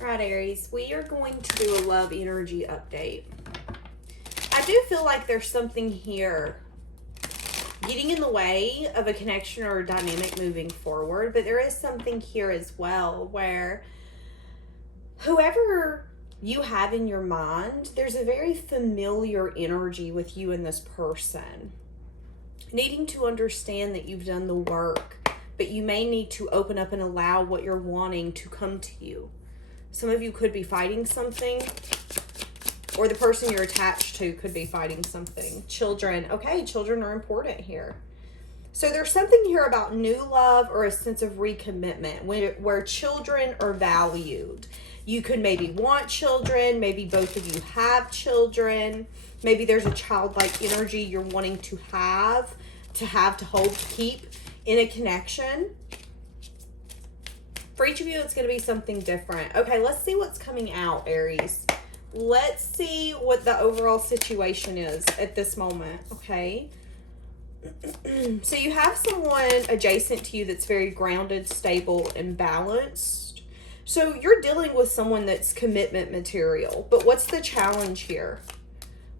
All right, Aries, we are going to do a love energy update. I do feel like there's something here getting in the way of a connection or a dynamic moving forward, but there is something here as well where whoever you have in your mind, there's a very familiar energy with you and this person. Needing to understand that you've done the work, but you may need to open up and allow what you're wanting to come to you. Some of you could be fighting something, or the person you're attached to could be fighting something. Children. Okay, children are important here. So there's something here about new love or a sense of recommitment where children are valued. You could maybe want children. Maybe both of you have children. Maybe there's a childlike energy you're wanting to hold, to keep in a connection. For each of you, it's going to be something different. Okay, let's see what's coming out, Aries. Let's see what the overall situation is at this moment, okay? So you have someone adjacent to you that's very grounded, stable, and balanced. So you're dealing with someone that's commitment material. But what's the challenge here?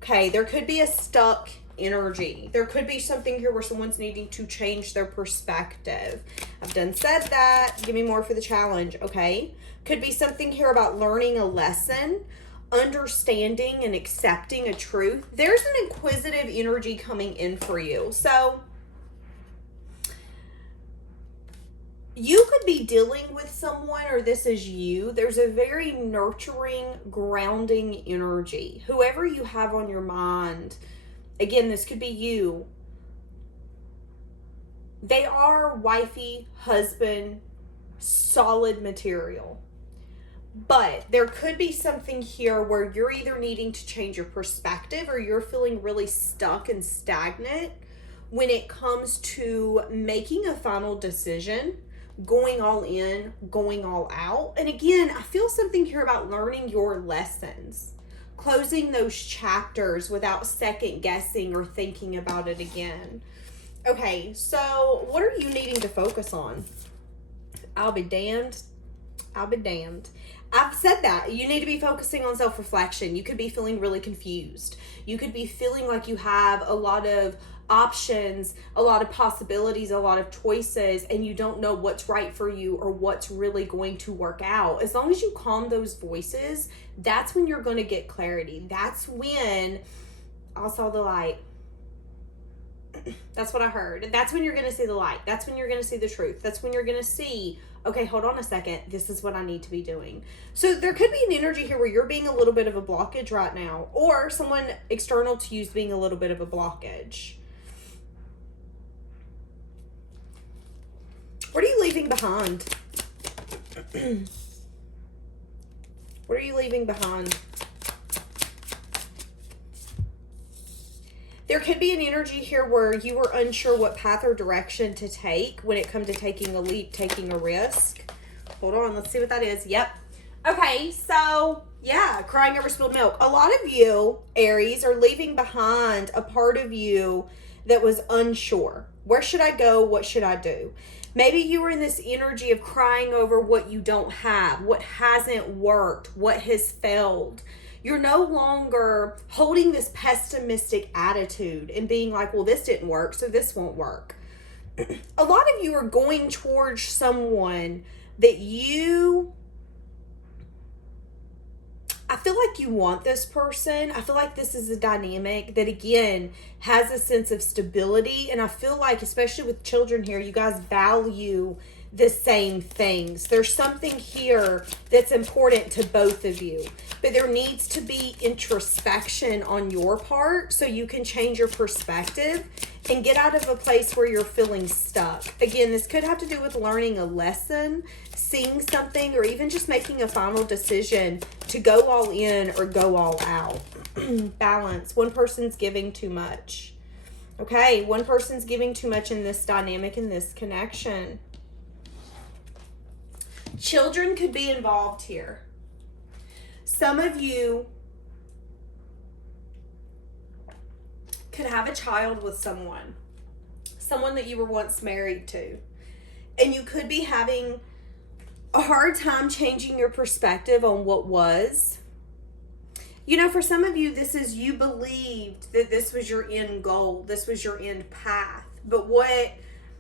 Okay, there could be a stuck energy. There could be something here where someone's needing to change their perspective. I've done said that. Give me more for the challenge, okay? Could be something here about learning a lesson, understanding and accepting a truth. There's an inquisitive energy coming in for you. So you could be dealing with someone, or this is you. There's a very nurturing, grounding energy. Whoever you have on your mind, again, this could be you. They are wifey, husband, solid material. But there could be something here where you're either needing to change your perspective or you're feeling really stuck and stagnant when it comes to making a final decision, going all in, going all out. And again, I feel something here about learning your lessons, closing those chapters without second guessing or thinking about it again. Okay, so what are you needing to focus on? I'll be damned. I'll be damned. I've said that. You need to be focusing on self-reflection. You could be feeling really confused. You could be feeling like you have a lot of options, a lot of possibilities, a lot of choices, and you don't know what's right for you or what's really going to work out. As long as you calm those voices, that's when you're going to get clarity. That's when I saw the light. That's what I heard. That's when you're going to see the light. That's when you're going to see the truth. That's when you're going to see, okay, hold on a second. This is what I need to be doing. So there could be an energy here where you're being a little bit of a blockage right now, or someone external to you is being a little bit of a blockage. What are you leaving behind? What are you leaving behind? There could be an energy here where you were unsure what path or direction to take when it comes to taking a leap, taking a risk. Hold on, let's see what that is. Yep. Okay, so yeah, crying over spilled milk. A lot of you, Aries, are leaving behind a part of you that was unsure. Where should I go? What should I do? Maybe you were in this energy of crying over what you don't have, what hasn't worked, what has failed. You're no longer holding this pessimistic attitude and being like, well, this didn't work, so this won't work. A lot of you are going towards someone that I feel like you want this person. I feel like this is a dynamic that, again, has a sense of stability. And I feel like, especially with children here, you guys value the same things. There's something here that's important to both of you. But there needs to be introspection on your part so you can change your perspective and get out of a place where you're feeling stuck. Again, this could have to do with learning a lesson, seeing something, or even just making a final decision to go all in or go all out. Balance. One person's giving too much. Okay, one person's giving too much in this dynamic, in this connection. Children could be involved here. Some of you could have a child with someone that you were once married to. And you could be having a hard time changing your perspective on what was. You know, for some of you, this is you believed that this was your end goal, this was your end path. But what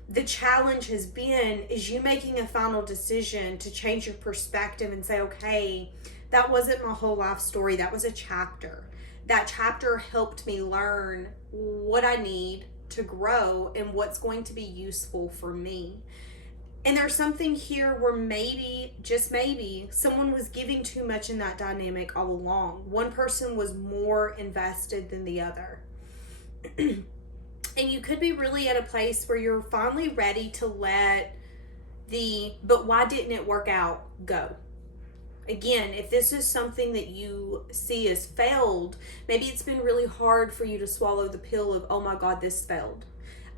the challenge has been is you making a final decision to change your perspective and say, okay, that wasn't my whole life story. That was a chapter. That chapter helped me learn what I need to grow and what's going to be useful for me. And there's something here where maybe, just maybe, someone was giving too much in that dynamic all along. One person was more invested than the other. And you could be really at a place where you're finally ready to let the, but why didn't it work out, go. Again, if this is something that you see as failed, maybe it's been really hard for you to swallow the pill of, oh my God, this failed.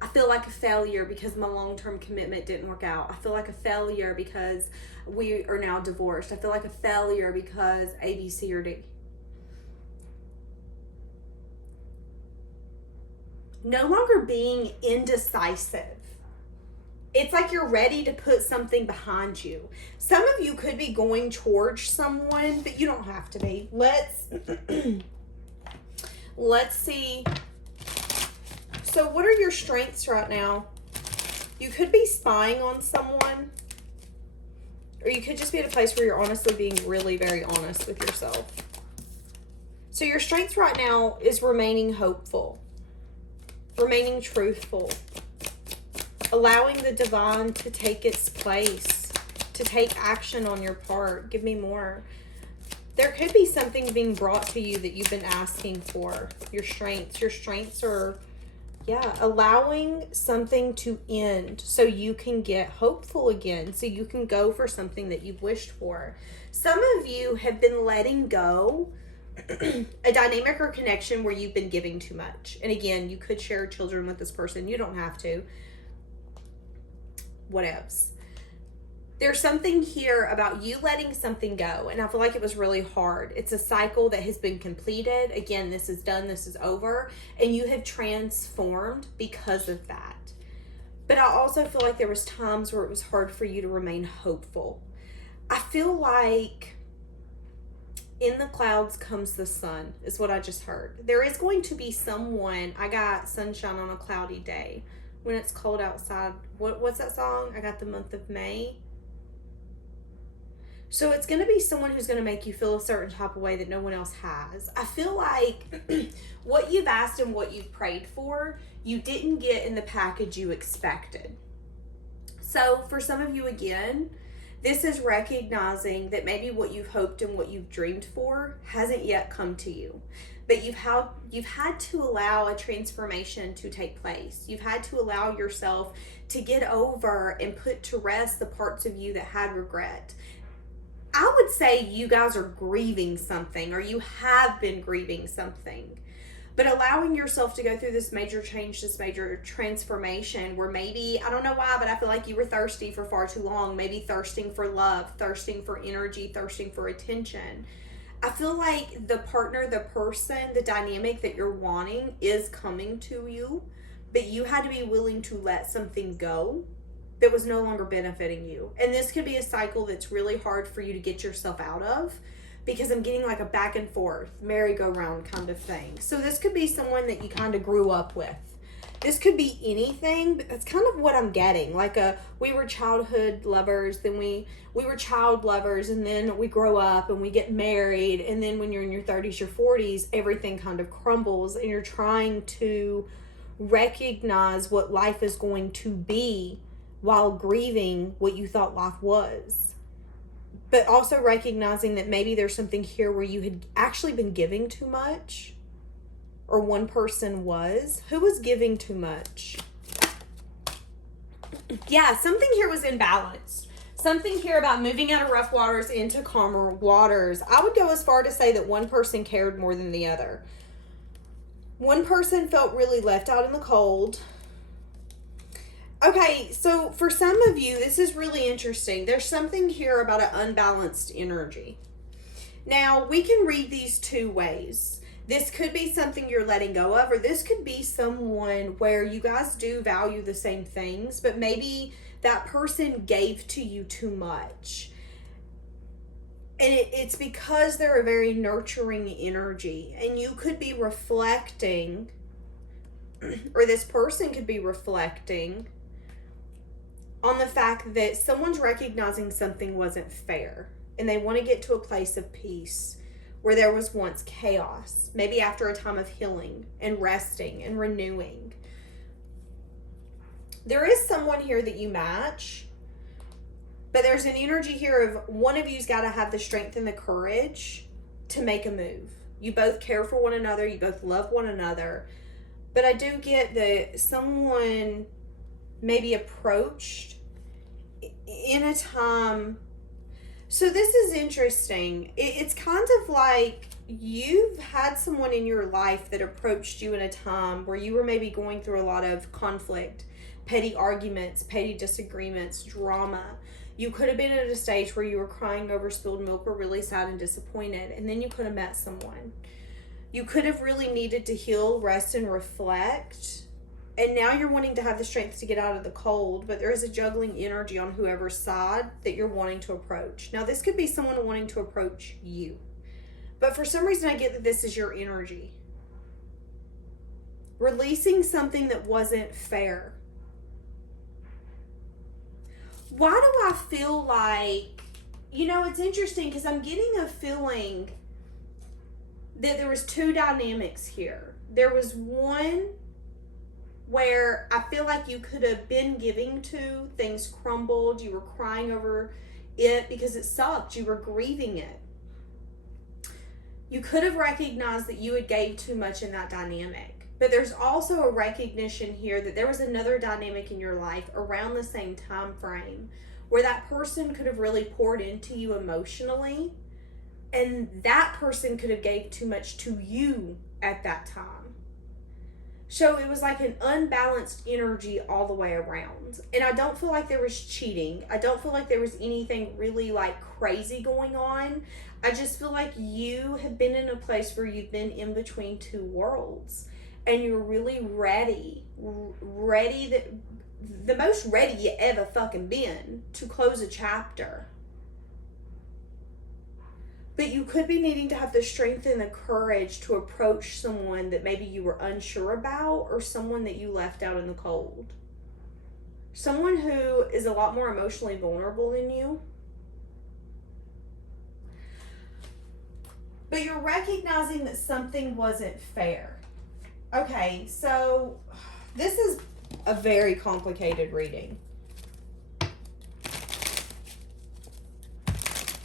I feel like a failure because my long-term commitment didn't work out. I feel like a failure because we are now divorced. I feel like a failure because A, B, C, or D. No longer being indecisive. It's like you're ready to put something behind you. Some of you could be going towards someone, but you don't have to be. Let's see. So what are your strengths right now? You could be spying on someone, or you could just be at a place where you're honestly being really very honest with yourself. So your strengths right now is remaining hopeful, remaining truthful, allowing the divine to take its place, to take action on your part. Give me more. There could be something being brought to you that you've been asking for. Your strengths are, allowing something to end so you can get hopeful again, so you can go for something that you've wished for. Some of you have been letting go a dynamic or connection where you've been giving too much. And again, you could share children with this person. You don't have to. What else? There's something here about you letting something go, and I feel like it was really hard. It's a cycle that has been completed. Again, this is done, this is over, and you have transformed because of that. But I also feel like there was times where it was hard for you to remain hopeful. I feel like in the clouds comes the sun, is what I just heard. There is going to be someone. I got sunshine on a cloudy day. When it's cold outside, what's that song? I got the month of May. So it's going to be someone who's going to make you feel a certain type of way that no one else has. I feel like what you've asked and what you've prayed for, you didn't get in the package you expected. So for some of you, again, this is recognizing that maybe what you've hoped and what you've dreamed for hasn't yet come to you. But you've had to allow a transformation to take place. You've had to allow yourself to get over and put to rest the parts of you that had regret. I would say you guys are grieving something, or you have been grieving something. But allowing yourself to go through this major change, this major transformation where maybe, I don't know why, but I feel like you were thirsty for far too long. Maybe thirsting for love, thirsting for energy, thirsting for attention. I feel like the partner, the person, the dynamic that you're wanting is coming to you, but you had to be willing to let something go that was no longer benefiting you. And this could be a cycle that's really hard for you to get yourself out of, because I'm getting like a back and forth, merry-go-round kind of thing. So this could be someone that you kind of grew up with. This could be anything, but that's kind of what I'm getting. Like we were childhood lovers, then we were child lovers, and then we grow up and we get married, and then when you're in your 30s, your 40s, everything kind of crumbles, and you're trying to recognize what life is going to be while grieving what you thought life was. But also recognizing that maybe there's something here where you had actually been giving too much, or one person was. Who was giving too much? Yeah, something here was imbalanced. Something here about moving out of rough waters into calmer waters. I would go as far to say that one person cared more than the other. One person felt really left out in the cold. Okay, so for some of you, this is really interesting. There's something here about an unbalanced energy. Now, we can read these two ways. This could be something you're letting go of, or this could be someone where you guys do value the same things, but maybe that person gave to you too much. And it's because they're a very nurturing energy. And you could be reflecting, or this person could be reflecting on the fact that someone's recognizing something wasn't fair. And they want to get to a place of peace where there was once chaos. Maybe after a time of healing and resting and renewing. There is someone here that you match. But there's an energy here of one of you's got to have the strength and the courage to make a move. You both care for one another. You both love one another. But I do get that someone maybe approached in a time. So this is interesting. It's kind of like you've had someone in your life that approached you in a time where you were maybe going through a lot of conflict, petty arguments, petty disagreements, drama. You could have been at a stage where you were crying over spilled milk or really sad and disappointed, and then you could have met someone. You could have really needed to heal, rest, and reflect, and now you're wanting to have the strength to get out of the cold, but there is a juggling energy on whoever's side that you're wanting to approach. Now, this could be someone wanting to approach you, but for some reason I get that this is your energy. Releasing something that wasn't fair. Why do I feel like, it's interesting because I'm getting a feeling that there was two dynamics here. There was one where I feel like you could have been giving to, things crumbled, you were crying over it because it sucked, you were grieving it. You could have recognized that you had gave too much in that dynamic. But there's also a recognition here that there was another dynamic in your life around the same time frame where that person could have really poured into you emotionally, and that person could have gave too much to you at that time. So it was like an unbalanced energy all the way around. And I don't feel like there was cheating. I don't feel like there was anything really like crazy going on. I just feel like you have been in a place where you've been in between two worlds. And you're really ready that the most ready you ever fucking been to close a chapter. But you could be needing to have the strength and the courage to approach someone that maybe you were unsure about, or someone that you left out in the cold. Someone who is a lot more emotionally vulnerable than you. But you're recognizing that something wasn't fair. Okay, so this is a very complicated reading.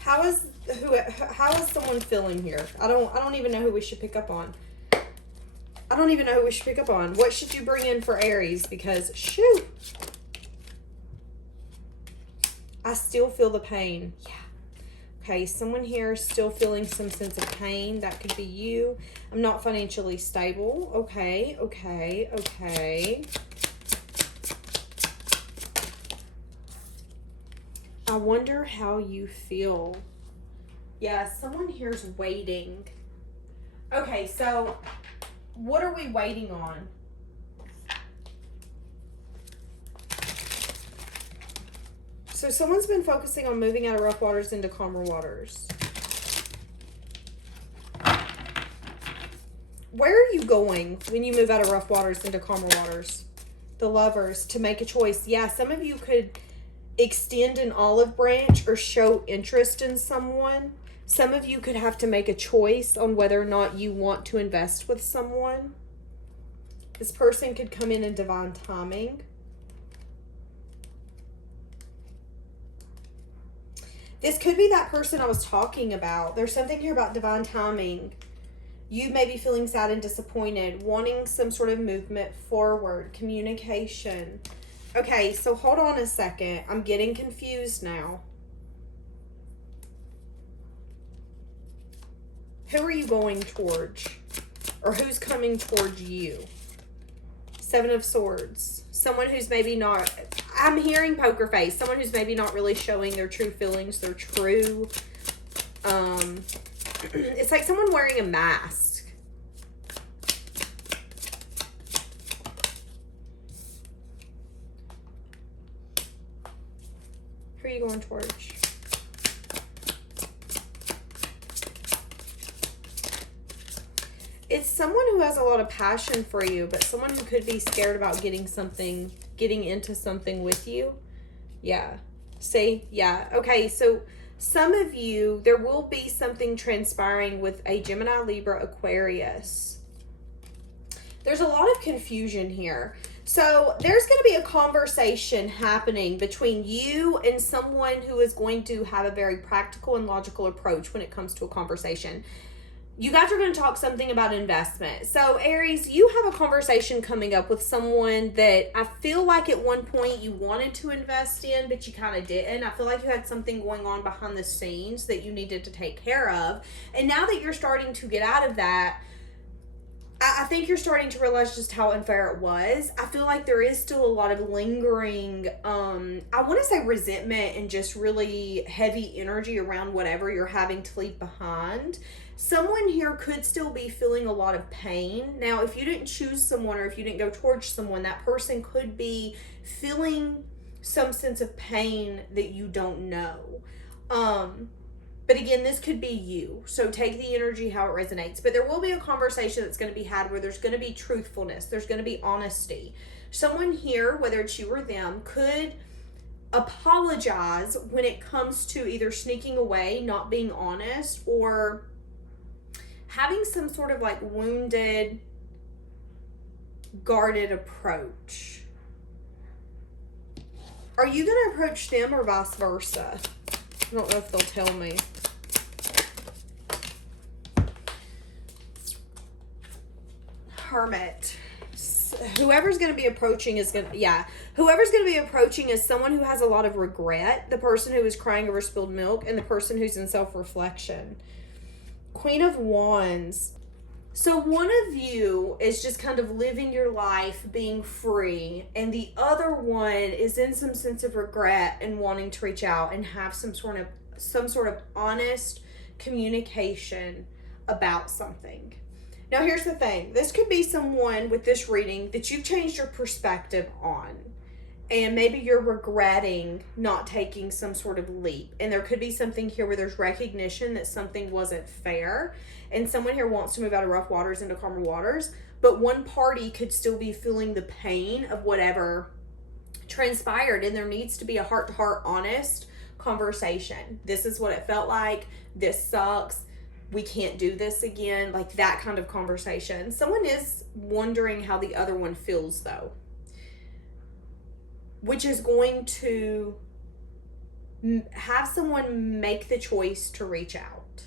How is someone feeling here? I don't even know who we should pick up on. What should you bring in for Aries? Because shoot, I still feel the pain. Yeah. Okay, someone here is still feeling some sense of pain. That could be you. I'm not financially stable. Okay. I wonder how you feel. Yeah, someone here's waiting. Okay, so what are we waiting on? So someone's been focusing on moving out of rough waters into calmer waters. Where are you going when you move out of rough waters into calmer waters? The Lovers, to make a choice. Yeah, some of you could extend an olive branch or show interest in someone. Some of you could have to make a choice on whether or not you want to invest with someone. This person could come in divine timing. This could be that person I was talking about. There's something here about divine timing. You may be feeling sad and disappointed, wanting some sort of movement forward, communication. Okay, so hold on a second. I'm getting confused now. Who are you going towards? Or who's coming towards you? Seven of Swords. Someone who's maybe not... I'm hearing poker face. Someone who's maybe not really showing their true feelings, their true... it's like someone wearing a mask. Who are you going towards? It's someone who has a lot of passion for you, but someone who could be scared about getting into something with you. Yeah. See? Yeah. Okay, so some of you, there will be something transpiring with a Gemini, Libra, Aquarius. There's a lot of confusion here. So there's going to be a conversation happening between you and someone who is going to have a very practical and logical approach when it comes to a conversation. You guys are going to talk something about investment. So Aries, you have a conversation coming up with someone that I feel like at one point you wanted to invest in, but you kind of didn't. I feel like you had something going on behind the scenes that you needed to take care of. And now that you're starting to get out of that, I think you're starting to realize just how unfair it was. I feel like there is still a lot of lingering, I want to say resentment and just really heavy energy around whatever you're having to leave behind. Someone here could still be feeling a lot of pain. Now, if you didn't choose someone or if you didn't go towards someone, that person could be feeling some sense of pain that you don't know. But again, this could be you. So take the energy how it resonates. But there will be a conversation that's going to be had where there's going to be truthfulness. There's going to be honesty. Someone here, whether it's you or them, could apologize when it comes to either sneaking away, not being honest, or having some sort of like wounded, guarded approach. Are you going to approach them or vice versa? I don't know if they'll tell me. Hermit. Whoever's going to be approaching is going to, whoever's going to be approaching is someone who has a lot of regret, the person who is crying over spilled milk, and the person who's in self-reflection. Queen of Wands. So one of you is just kind of living your life, being free, and the other one is in some sense of regret and wanting to reach out and have some sort of honest communication about something. Now here's the thing. This could be someone with this reading that you've changed your perspective on. And maybe you're regretting not taking some sort of leap. And there could be something here where there's recognition that something wasn't fair. And someone here wants to move out of rough waters into calmer waters. But one party could still be feeling the pain of whatever transpired. And there needs to be a heart-to-heart, honest conversation. This is what it felt like. This sucks. We can't do this again. Like that kind of conversation. Someone is wondering how the other one feels though, which is going to have someone make the choice to reach out.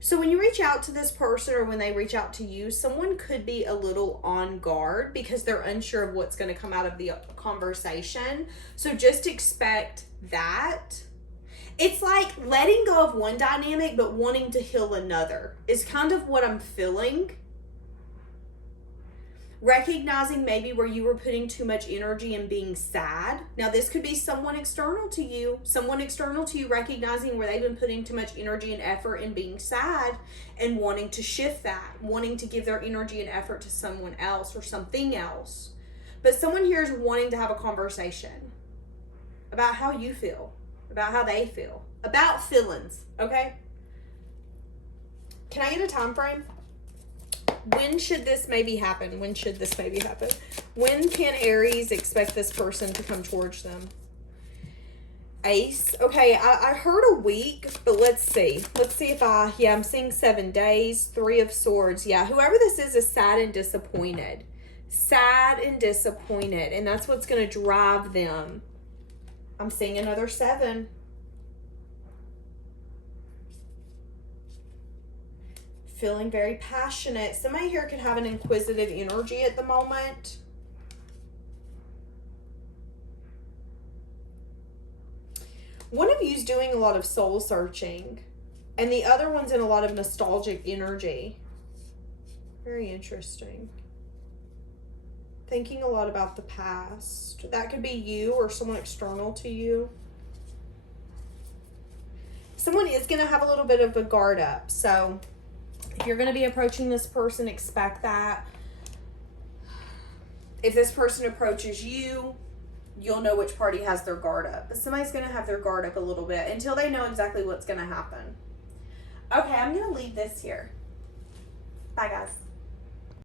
So when you reach out to this person or when they reach out to you, someone could be a little on guard because they're unsure of what's going to come out of the conversation. So just expect that. It's like letting go of one dynamic but wanting to heal another is kind of what I'm feeling. Recognizing maybe where you were putting too much energy and being sad. Now this could be someone external to you recognizing where they've been putting too much energy and effort in being sad and wanting to shift that, wanting to give their energy and effort to someone else or something else. But someone here is wanting to have a conversation about how you feel, about how they feel, about feelings, okay? Can I get a time frame? When should this maybe happen? When can Aries expect this person to come towards them? Ace. Okay, I heard a week, but let's see. I'm seeing 7 days. 3 of Swords. Yeah, whoever this is sad and disappointed. And that's what's going to drive them. I'm seeing another 7. Feeling very passionate. Somebody here could have an inquisitive energy at the moment. One of you is doing a lot of soul searching, and the other one's in a lot of nostalgic energy. Very interesting. Thinking a lot about the past. That could be you or someone external to you. Someone is going to have a little bit of a guard up, so if you're going to be approaching this person, expect that. If this person approaches you, you'll know which party has their guard up. But somebody's going to have their guard up a little bit until they know exactly what's going to happen. Okay, I'm going to leave this here. Bye. Bye, guys.